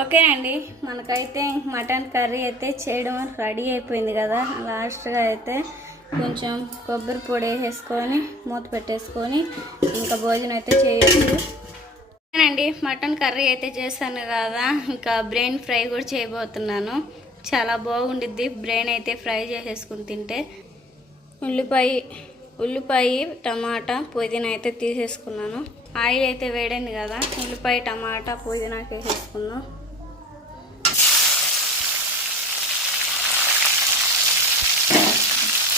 Okay అండి మనకైతే mutton curry అయితే చేయడం రెడీ అయిపోయింది కదా. లాస్ట్గా అయితే కొంచెం కొబ్బరి పొడి వేసేసుకొని మూత పెట్టేసుకొని ఇంకా భోజనం అయితే చేయొచ్చు అండి మటన్ కర్రీ అయితే చేశాను కదా. ఇంకా బ్రెయిన్ ఫ్రై కూడా చేయబోతున్నాను. చాలా బాగుండిద్ది బ్రెయిన్ అయితే ఫ్రై చేసేసుకుని తింటే. ఉల్లిపాయ ఉల్లిపాయ టమాటా పుదీనా అయితే తీసేసుకున్నాను. ఆయిల్ అయితే వేడైంది కదా. ఉల్లిపాయ టమాటా పుదీనాకి వేసేసుకుందాం.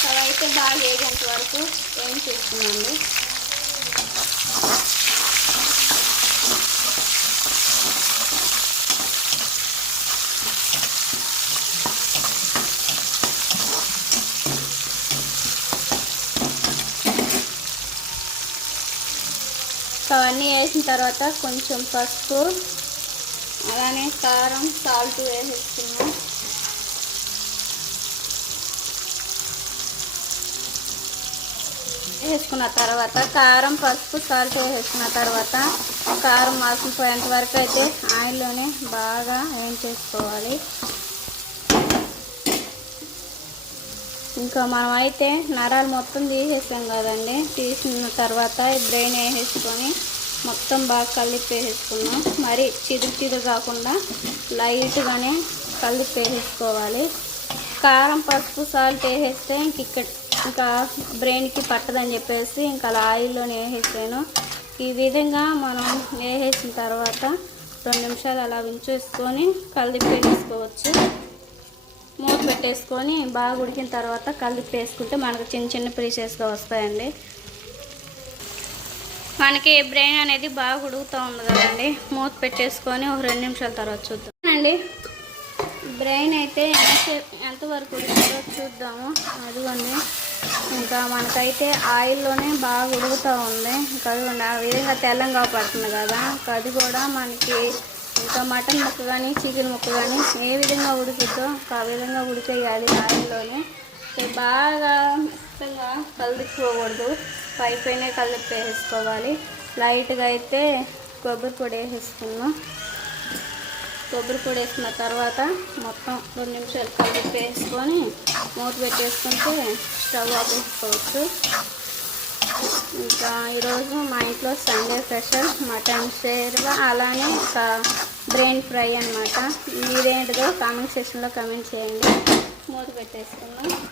అవి అయితే బాగా వేగేంత వరకు ఏం చేసుకున్నాండి అవన్నీ వేసిన తర్వాత కొంచెం పసుపు అలానే కారం సాల్ట్ వేసేస్తున్నాం వేసుకున్న తర్వాత కారం పసుపు సాల్ట్ వేసుకున్న తర్వాత కారం మాసిపోయేంత వరకు అయితే ఆయిల్లోనే బాగా ఏం ఇంకా మనం అయితే నరాలు మొత్తం తీసేసాం కదండి. తీసిన తర్వాత బ్రెయిన్ వేసేసుకొని మొత్తం బాగా కలిపి వేసేసుకున్నాం మరి చిదురు చిదురు కాకుండా లైట్గానే కలిపి వేసేసుకోవాలి కారం పసుపు సాల్ట్ వేసేస్తే ఇంక ఇక్కడ ఇంకా బ్రెయిన్కి పట్టదని చెప్పేసి ఇంకా అలా ఆయిల్లోనే వేసేసాను. ఈ విధంగా మనం వేసేసిన తర్వాత రెండు నిమిషాలు అలా ఉంచేసుకొని కలిపేసుకోవచ్చు. పెట్టేసుకొని బాగా ఉడికిన తర్వాత కలిపి వేసుకుంటే మనకు చిన్న చిన్న పీసెస్గా వస్తాయండి. మనకి బ్రెయిన్ అనేది బాగా ఉడుకుతూ ఉంది కదండి. మూత పెట్టేసుకొని ఒక రెండు నిమిషాల తర్వాత చూద్దాం. అండి బ్రెయిన్ అయితే ఎంతవరకు ఉడుకుతుందో చూద్దాము. అదిగోండి. ఇంకా మనకైతే ఆయిల్లోనే బాగా ఉడుకుతూ ఉంది. ఇంకా అదిగోండి ఆ విధంగా తెల్లంగా పడుతుంది కదా. అది కూడా మనకి ఇంకా మటన్ ముక్క కానీ చికెన్ ముక్క కానీ ఏ విధంగా ఉడికిద్దో ఆ విధంగా ఉడికేయాలి ఆయిల్లోనే బాగా మొత్తంగా కలుపుకోకూడదు. పై పైన కలిపి వేసుకోవాలి లైట్గా అయితే కొబ్బరి పొడి వేసేసుకున్నాం. కొబ్బరి పొడి వేసుకున్న తర్వాత మొత్తం రెండు నిమిషాలు కలిపి వేసుకొని మూత పెట్టేసుకుంటే స్టవ్ ఆఫ్ చేసుకోవచ్చు. ఇంకా ఈరోజు మా ఇంట్లో సండే స్పెషల్ మటన్ షేర్వా అలానే ఒక బ్రెయిన్ ఫ్రై అనమాట మీరేంటిదో కామెంట్ సెక్షన్లో కమెంట్ చేయండి. మూత పెట్టేసుకున్నాం